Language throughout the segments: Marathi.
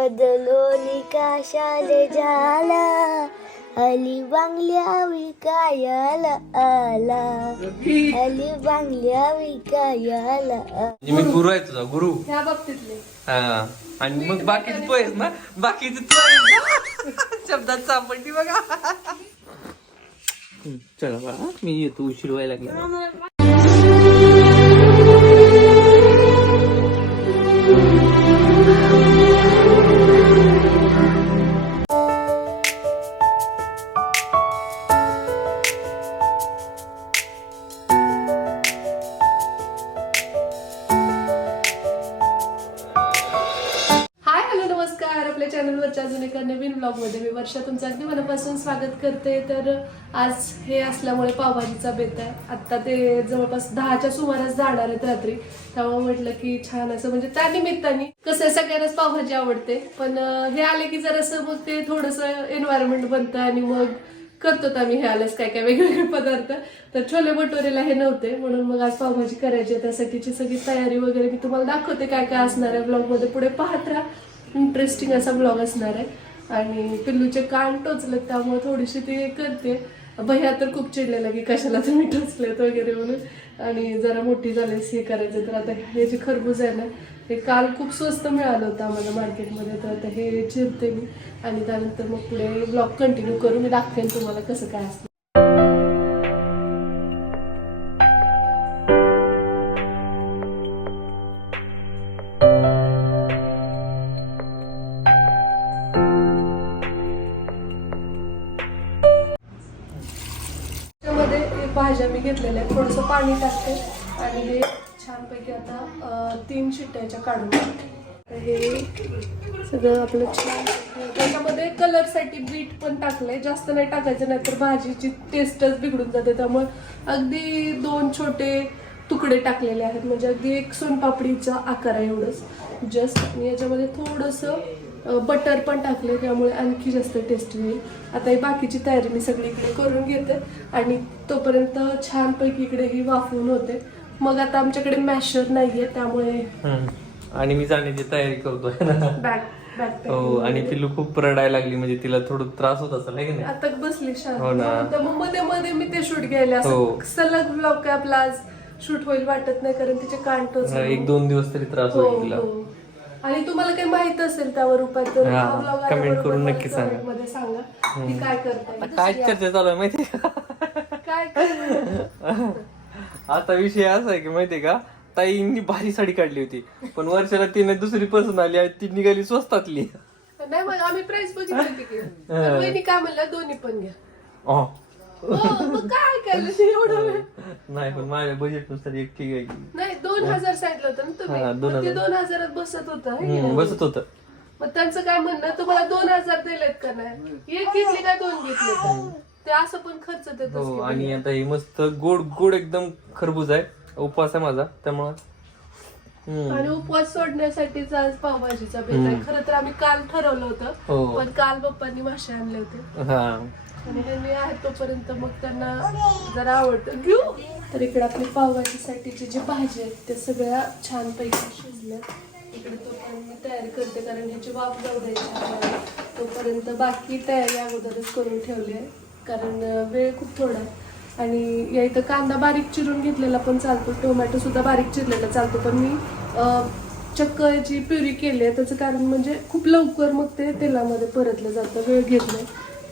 बदलो निकाशाले झाला अली बांगल्या विकायला आला. अली बांगल्या विकायला. म्हणजे मी गुरु आहे तुझा गुरु. ह्या बाबतीतले. हा. आणि मग बाकीचे तू आहेस ना? बाकीचे तू आहेस ना? शब्दात सापडली बघा. चला बघा मी येतो उशीर व्हायला लागला. स्वागत करते. तर आज हे असल्यामुळे पावभाजीचा बेत आहे. आत्ता ते जवळपास दहाच्या सुमारास जाणार आहेत रात्री. त्यामुळे म्हटलं की छान असं म्हणजे त्या निमित्ताने. कसं आहे, सगळ्यांनाच पावभाजी आवडते. पण हे आले की जरासं मग ते थोडंसं एन्व्हायरमेंट बनतं आणि मग करतो आम्ही हे आलंच काय काय वेगवेगळे पदार्थ. तर छोले भटुरेला हे नव्हते. म्हणून मग आज पावभाजी करायची त्यासाठीची सगळी तयारी वगैरे मी तुम्हाला दाखवते काय काय असणार आहे. ब्लॉगमध्ये पुढे पाहत राहा. इंटरेस्टिंग असा ब्लॉग असणार आहे. आणि पिल्लूचे कान टोचलेत त्यामुळे थोडीशी ती करते. भैया तर खूप चिडलेला की कशाला तुम्ही टोचलेत वगैरे म्हणून. आणि जरा मोठी झालीस हे करायचं. तर आता हे जे खरबूज आहे ना हे काल खूप स्वस्त मिळालं होतं आम्हाला मार्केटमध्ये. तर आता हे चिरते मी. आणि त्यानंतर मग पुढे ब्लॉग कंटिन्यू करू. मी दाखवेन तुम्हाला कसं काय असतं. भाज्या मी घेतलेल्या आहेत. थोडंसं पाणी टाकते आणि हे छानपैकी आता तीन शिट्ट्याच्या काढून टाकते. तर हे सगळं आपलं छान त्याच्यामध्ये कलरसाठी बीट पण टाकलंय. जास्त नाही टाकायचं नाहीतर भाजीची टेस्टच बिघडून जाते. त्यामुळे अगदी दोन छोटे तुकडे टाकलेले आहेत. म्हणजे अगदी एक सोनपापडीचा आकार आहे एवढंच. जस्ट आणि याच्यामध्ये थोडंसं बटर पण टाकले त्यामुळे आणखी जास्त टेस्ट येईल आता ही बाकीची तयारी मी सगळी इकडे करून घेते. आणि तोपर्यंत छानपैकी इकडे ही वाफवून होते. मग आता आमच्याकडे मॅशर नाहीये त्यामुळे. आणि मी जाण्याची तयारी करतोय बॅग हो आणि पिल्लू खूप रडायला लागली. म्हणजे तिला थोडं त्रास होत असेल की नाही? आता बसली शांत. हो ना. मग मध्ये मध्ये मी ते शूट घ्यायला हो. सलग ब्लॉग काय आपला आज. शूट होईल वाटत नाही कारण तिचे कान. हा, एक दोन दिवस तरी त्रास हो, होईल तिला हो. आणि तुम्हाला काही माहीत असेल त्यावर उपाय तर हा, हा आल्याबरोबर करून नक्की सांगा. मध्ये सांगा की काय करताय काय चर्चा चालू आहे माहितीये का काय? आता विषय असा आहे की माहितीये का ताईंनी भारी साडी काढली होती पण वर्षाला तिने दुसरी पसंत आली आणि ती निघाली स्वस्तातली नाही मग आम्ही प्राइस बघितली काय म्हणलं दोन्ही पण घ्या. हो, मग काय ते एवढं वेळ? नाही पण माझ्या बजेटनुसार एक ठीक आहे. की. नाही दोन हजार सांगितलं होतं ना तुम्ही? हा, दोन मग ते हजार. दोन हजारात बसत होतं है की हम्म, नाही? बसत होत. मग त्यांचं काय म्हणणं तुम्हाला दोन हजार दिलेत का नाही? एक घेतली का दोन घेतले? का? ते असं पण खर्च देतच हो आणि आता हे मस्त गोड गोड एकदम खरबूज आहे. उपवास आहे माझा त्यामुळं. हम्म. आणि उपवास सोडण्यासाठीच आज पावभाजीचा बेत आहे. खरं तर आम्ही काल ठरवलं होतं हो. पण काल पप्पांनी मासे आणले होते. हा. आणि त्यांनी आहे तोपर्यंत मग त्यांना जरा आवडतं. घेऊ. तर इकडे आपली पावभाजीसाठीची जी भाजी आहेत त्या सगळ्या छानपैकी शिजल्या. इकडे तोपर्यंत मी तयारी करते कारण ह्याची वाफ जाऊ द्यायची आपल्याला तोपर्यंत बाकी तयारी अगोदरच करून ठेवली आहे कारण वेळ खूप थोडा आहे. आणि या इथं कांदा बारीक चिरून घेतलेला पण चालतो टोमॅटो सुद्धा बारीक चिरलेला चालतो पण मी चक्क जी प्युरी केली आहे. त्याचं कारण म्हणजे खूप लवकर मग ते तेलामध्ये परतलं जातं वेळ घेत नाही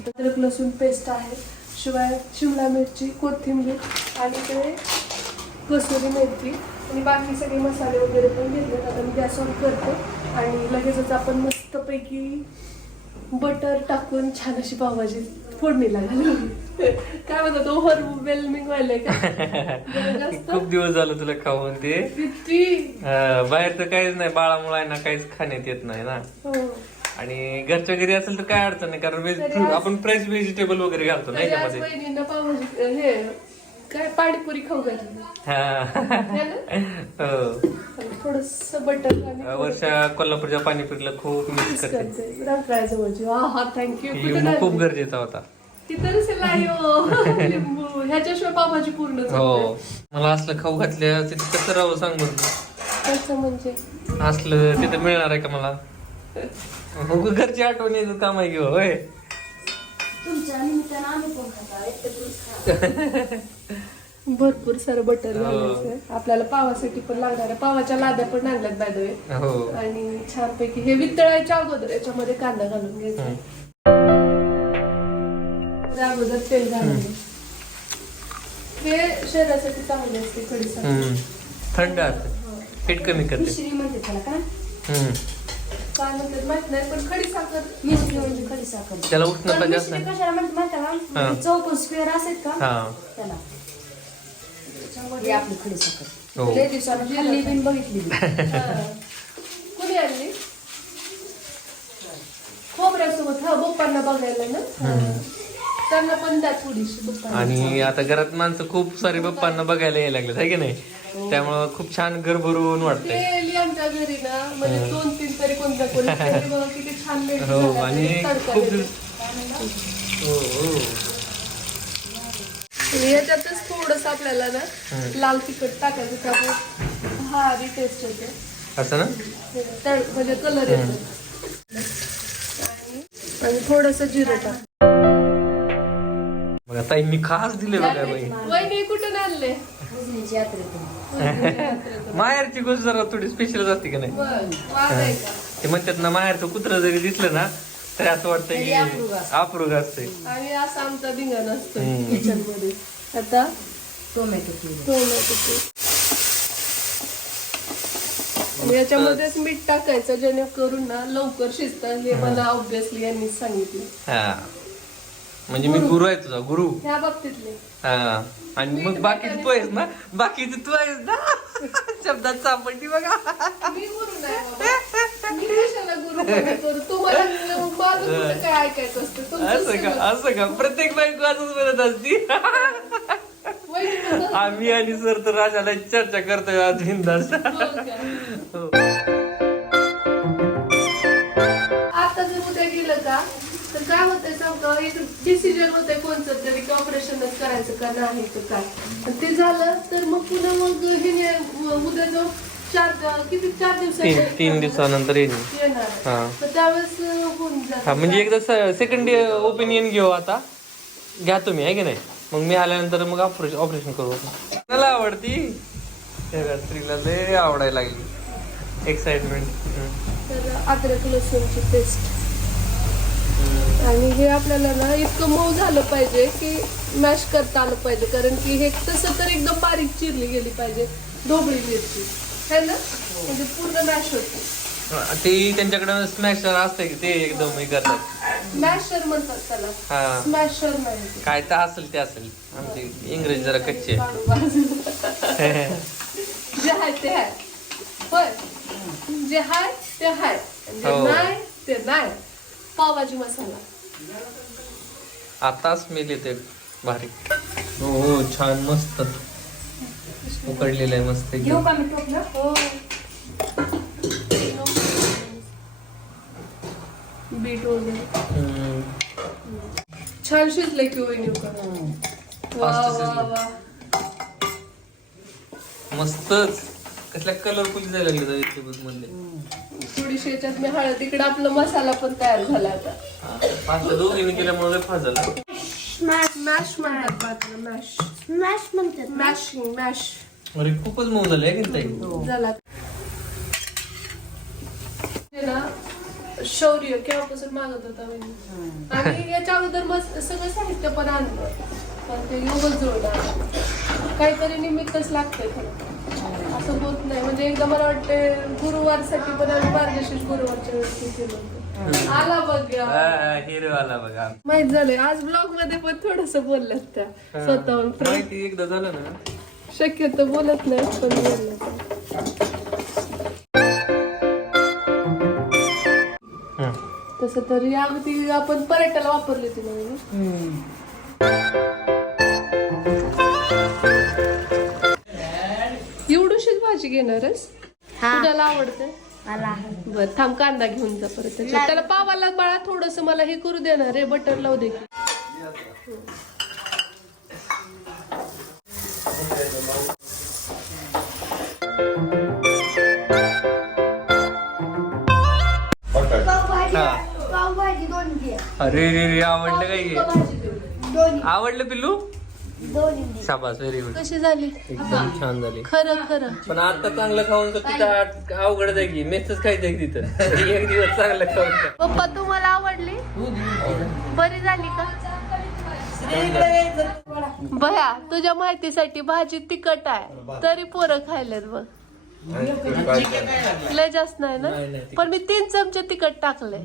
अद्रक लसूण पेस्ट आहे. शिवाय शिमला मिरची कोथिंबीर आणि ते कसुरी मेथी. आणि बाकी सगळे मसाले वगैरे पण घेतले आता मी गॅस ऑन करते. आणि लगेचच आपण मस्तपैकी बटर टाकून छान अशी पावभाजी फोडणीला घालू. काय म्हणतो तो? हर वेलमिंग व्हायलाय का? खूप दिवस झालं तुला खाऊन ते. बाहेर तर काहीच नाही. बाळामुळे आहे ना काहीच खाण्यात येत नाही ना. हो. आणि घरच्या घरी असेल तर काय अडचण नाही कारण व्हेज आपण फ्रेश व्हेजिटेबल वगैरे घालतो बहिणींना पावभाजी हे काय पाणीपुरी खाऊ घातली हा. ना? हो. थोडस बटर वर्षा कोल्हापूरच्या पाणीपुरीला खूप मिस करते. करते. जवळची हा थँक्यू लिंबू खूप गरजेचा होता. तिथं नसेल नाही हो लिंबू. ह्याच्याशिवाय पावभाजी पूर्णच होत हो मला असलं खाऊ घातल्या तिथे कसं राहू सांग बरं नाही. कसं म्हणजे? असलं तिथे मिळणार आहे का मला? मग घरची आठवण येतं काम आहे किंवा होय. तुमच्या निमित्तानं आम्ही पण खाता एकत्र भरपूर सारं बटर हो. घालायचं. आपल्याला पावासाठी पण लागणार. आहे पावाच्या लाद्या पण आणल्यात बाय द वे हो. आणि छानपैकी हे वितळायच्या अगोदर याच्यामध्ये कांदा घालून घ्यायचा. अगोदर तेल घालायचं हे. शरीरासाठी चांगले असते. थंड असतं. पीठ कमी करते. मिश्री म्हणते त्याला का. काय म्हणतात माहीत नाही पण खडी साखर मिश्री म्हणजे खडी साखर. त्याला उष्णता पण जास्त. मिश्री नाही कशाला म्हणते माहिती हा. का? चौकोन म्हणजे स्क्वेअर असेल का? हा. त्याला. ही आपली खडी साखर. हो. लय दिवसानं खाल्ली. बिन बघितली. हा. कुणी आणली? खोबऱ्यासोबत हा बोपांना बघायला ना? हा. त्यांना पण द्या थोडीशी बोपांना आणि आता घरात माणसं खूप सारे बाप्पांना बघायला यायला लागले आहे की नाही? त्यामुळं खूप छान घर भरून वाटतंय आमच्या घरी ना म्हणजे दोन तीन तरी कोणत्या कोणी केली बघा किती छान मेथी हो झाल्या. आणि तडका खूप हो हो. आणि याच्यातच थोडस आपल्याला ना लाल तिखट टाकायचं त्यामुळे भारी टेस्ट येते. असं ना? म्हणजे कलर येतो. आणि- आणि थोडस जिरं टाक. बघा ताई मी खास दिले बघा बाई. वहिनी कुठून आणले? यात्रेतून. माहेरची गोष्ट जरा थोडी स्पेशल असते का नाही? ते म्हणतात ना माहेरचं कुत्र जरी दिसलं ना तरी असं वाटतं की अप्रूग असते. आणि असा आमचा धिंगाणा असतो. किचनमध्ये आता टोमॅटो याच्यामध्येच मीठ टाकायचं जेणेकरून ना लवकर शिजतं. हे मला ऑब्विसली यांनी सांगितलं. हा. म्हणजे मी गुरु. आहे तुझा गुरु. ह्या बाबतीतले. हा. आणि मग बाकीचं तू आहेस ना? बाकीचं तू आहेस ना? शब्दात सापडली बघा. मी गुरु नाही बाबा. मी कशाला गुरु पणे करू तुम्हाला माझं कुठं काय ऐकायचं असतं? तुमचं असं का? सगळं. असं का? प्रत्येक बायको असंच म्हणत असती. आम्ही आणि सर तर राजाला चर्चा करतोय आज हिंदास "हो का?" आता काय होतंय सांगतो एक डिसिजन होतंय कोणतं तरी की ऑपरेशनच करायचं का नाही तर काय. ते झालं तर मग पुन्हा मग हे उद्या जो चार किती चार तीन दिवसात तीन दिवसानंतर येईल येणार. हा. तर त्यावेळेस होऊन हा जात म्हणजे एकदा सेकंड ओपिनियन घेऊ आता. घ्या तुम्ही आहे की नाही? मग मी आल्यानंतर मग ऑपरेशन ऑपरेशन करू. आपण मला आवडती. त्या स्त्रीला लय आवडायला लागली. एक्साइटमेंट तर अद्रक लसूणची पेस्ट आणि हे आपल्याला ना इतकं मऊ झालं पाहिजे की मॅश करता आलं पाहिजे. कारण की हे तसं तर एकदम बारीक चिरली गेली पाहिजे ढोबळी मिरची. है ना? म्हणजे पूर्ण मॅश होते. ते त्यांच्याकडे स्मॅशर असते की ते एकदम हे करतात. मॅशर म्हणतात त्याला. हा. स्मॅशर नाही. काय तर असेल ते असेल. आमची इंग्रजी जरा कच्चे. जे आहे ते आहे होय. जे आहे ते आहे आणि जे हो. नाही ते नाही. पावभाजी मसाला. आता स्मेल येते भारी हो हो छान मस्त. उकडलेलं आहे मस्त घेऊ का मी टोपलं हो. बीट वगैरे. छान शिजले की. वा मस्तच कसल्या कलरफुल जायला लागले व्हेजिटेबल्स मधले थोडीशी याच्यात मी हळद इकडे आपला मसाला पण तयार झाला आता. पाच दोघीने केल्यामुळे मॅश म्हणतात मॅश स्मॅश म्हणतात मॅशिंग मॅश अरे खूपच मऊ झाले की ताई? झाला. हे ना शौर्य केव्हापासून मागत होता आणि याच्या अगोदर सगळं साहित्य पण आणलं. पण ते योगच जोडलं. काहीतरी निमित्तच लागतंय खरं. असं होत नाही. म्हणजे एकदा मला वाटते गुरुवारसाठी पण आम्ही मार्गशीर्ष गुरुवारच्या वेळेस केलं होतं. आला बघ हिरो आला बघा माहीत झालंय. आज ब्लॉगमध्ये पण थोडस बोलल्यात त्या स्वतःहून. माहिती एकदा झालं ना. शक्यतो बोलत नाही पण हम्म. तसं तर या ती आपण पर्यटनाला वापरली ती म्हणून भाजी घेणारच हा. तुझ्याला आवडते? मला. बर थांब कांदा घेऊन जा परत त्याच्यात. त्याला पावाला बाळा थोडस मला हे करू देणार रे बटर लावू दे अरे रे रे आवडलं काही आवडलं पिल्लू? शाबास व्हेरी गुड कशी झाली? एकदम छान झाली. खरं खरं. पण आता चांगलं खाऊन तर तिथं अवघड आहे की मेसच खायचंय की तिथं? एक दिवस चांगलं खाऊन. पप्पा तुम्हाला आवडली? बरी झाली का? भया तुझ्या माहितीसाठी भाजी तिखट आहे. तरी पोरं खायलेत बघ. लय जास्त नाही ना. पण मी तीन चमचे तिखट टाकले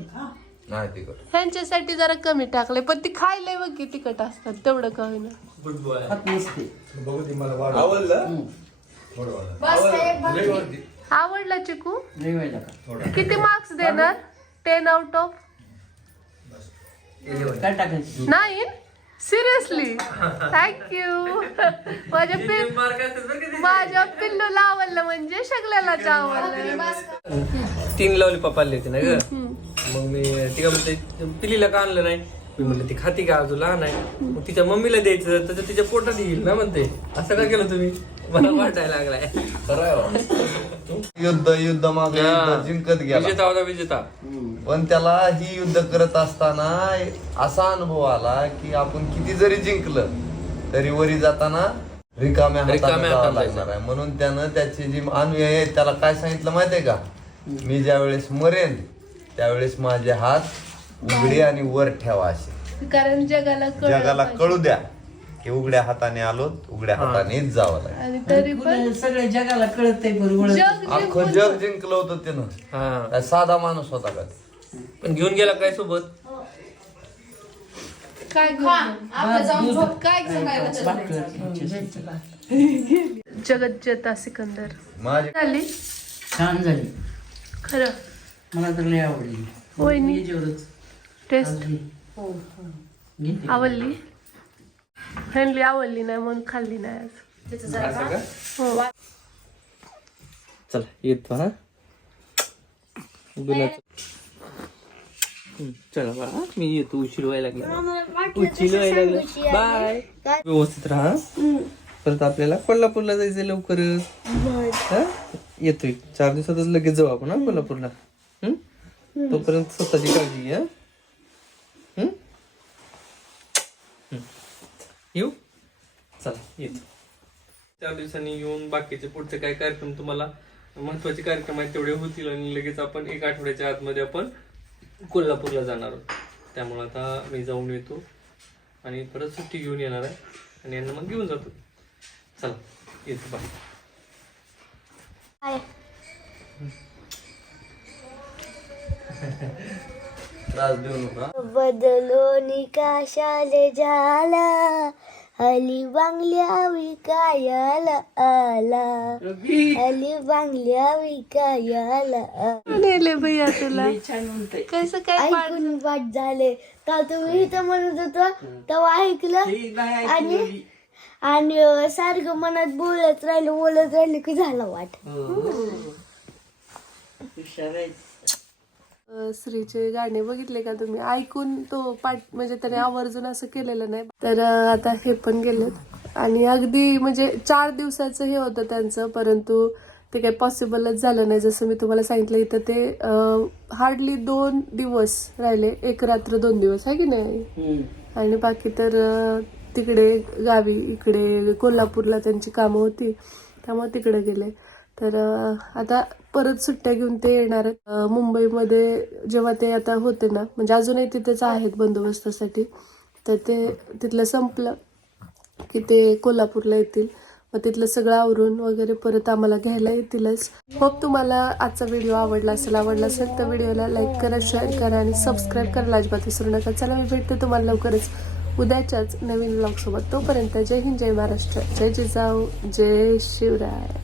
नाही तिकड ह्यांच्यासाठी जरा कमी टाकले पण ती खायला बघ की तिखट असतात तेवढं का होईना गुड बॉय आवडलं? आवडला. चिकू? किती मार्क्स देणार? Ten out of nine seriously thank you माझ्या पिल मार्क असतात बरं का ते. माझ्या पिल्लूला आवडलं म्हणजे सगळ्यालाच आवडलं. तीन लॉलीपॉप आले होते ना ग? मग मी ती का म्हणते पिलीला का आणलं नाही? मी म्हणलं ती खाती का? अजून लहान आहे. मग तिच्या मम्मीला द्यायचं तर तिच्या पोटात येईल ना म्हणते. असं का केलं तुम्ही? मला वाटायला लागलाय. युद्ध युद्ध मागे युद्ध जिंकत गेला. विजेता होता विजेता. पण त्याला ही युद्ध करत असताना असा अनुभव आला की आपण किती जरी जिंकलं तरी वरी जाताना रिकाम्या हाताने रिकाम्या जावं हाताने लागणार आहे. म्हणून त्यानं त्याची जी अनुयायी आहेत त्याला काय सांगितलं माहितीये का? मी ज्या वेळेस मरेन त्यावेळेस माझे हात उघडे आणि वर ठेवा असे. कारण जगाला कळलं जगाला पाहिजे. कळू द्या की उघड्या हाताने आलो उघड्या हातानेच जावं लागेल. आणि तरी पण सगळ्या जगाला कळतंय बरोबर. जग अख्खं जिंकून जग जिंकलं होतं त्यानं हा. काय साधा माणूस होता का? ते? पण घेऊन गेला काय सोबत? काय घेऊन काय जगत जेता सिकंदर. माझे झाली? छान झाली. खरं. मला तर लय आवडली. वहिनी याच्यावरच टेस्ट. घेते. आवडली? फ्रेंडली आवडली नाही म्हणून खाल्ली नाही आज. असं का? हो. चला येतो हा. गुलाब. चला बाळा मी येतो उशीर व्हायला लागला. उशीर व्हायला लागला. बाय. व्यवस्थित राहा परत आपल्याला कोल्हापूरला जायचं लवकरच. हा? येतोय. चार दिवसातच लगेच जाऊ आपण हा कोल्हापूरला? तोपर्यंत स्वतःची काळजी घ्या हम्म? हम्म. येऊ? चला येतो. चार दिवसांनी येऊन बाकीचे पुढचे काय कार्यक्रम तुम्हाला महत्त्वाचे कार्यक्रम आहेत तेवढे होतील आणि लगेच आपण एक आठवड्याच्या आतमध्ये आपण कोल्हापूरला जाणार आहोत. त्यामुळे आता मी जाऊन येतो आणि परत सुट्टी घेऊन येणार आहे आणि यांना मग घेऊन जातो. चला येतो बाय त्रास देऊ नका. बदलो निकाशाले झाला हली बांगल्या विकायला आला. हली बांगल्या विकायला. नेले भैया तुला. कसं काय ऐकून वाट झाले. तर तुम्ही इथं म्हणत होतो तेव्हा ऐकलं? ही आणि. आणि सारखं मनात बोलत राहिलं बोलत राहिलं की झालं वाट. हुशार आहे. अ, श्रीचे गाणे बघितले का तुम्ही? ऐकून तो पाठ म्हणजे त्याने आवर्जून असं केलेलं नाही. तर आता हे पण गेलेत. आणि अगदी म्हणजे चार दिवसाचं हे होतं त्यांचं परंतु ते काही पॉसिबलच झालं नाही. जसं मी तुम्हाला सांगितलं इथं ते हार्डली दोन दिवस राहिले. एक रात्र दोन दिवस. आहे की नाही. आणि बाकी तर तिकडे गावी इकडे कोल्हापूरला त्यांची कामं होती. त्यामुळे तिकडे गेले. तर आता परत सुट्ट्या घेऊन ते येणार आहेत. मुंबईमध्ये जेव्हा ते आता होते ना म्हणजे अजूनही तिथेच आहेत बंदोबस्तासाठी तर ते तिथलं संपलं की ते कोल्हापूरला येतील. मग तिथलं सगळं आवरून वगैरे परत आम्हाला घ्यायला येतीलच. होप तुम्हाला आजचा व्हिडिओ आवडला असेल आवडला असेल तर व्हिडिओला लाईक करा शेअर करा आणि सबस्क्राईब करायला अजिबात विसरू नका. चला मी भेटते तुम्हाला लवकरच उद्याच्याच नवीन ब्लॉगसोबत तोपर्यंत जय हिंद जय महाराष्ट्र जय जिजाऊ जय शिवराय.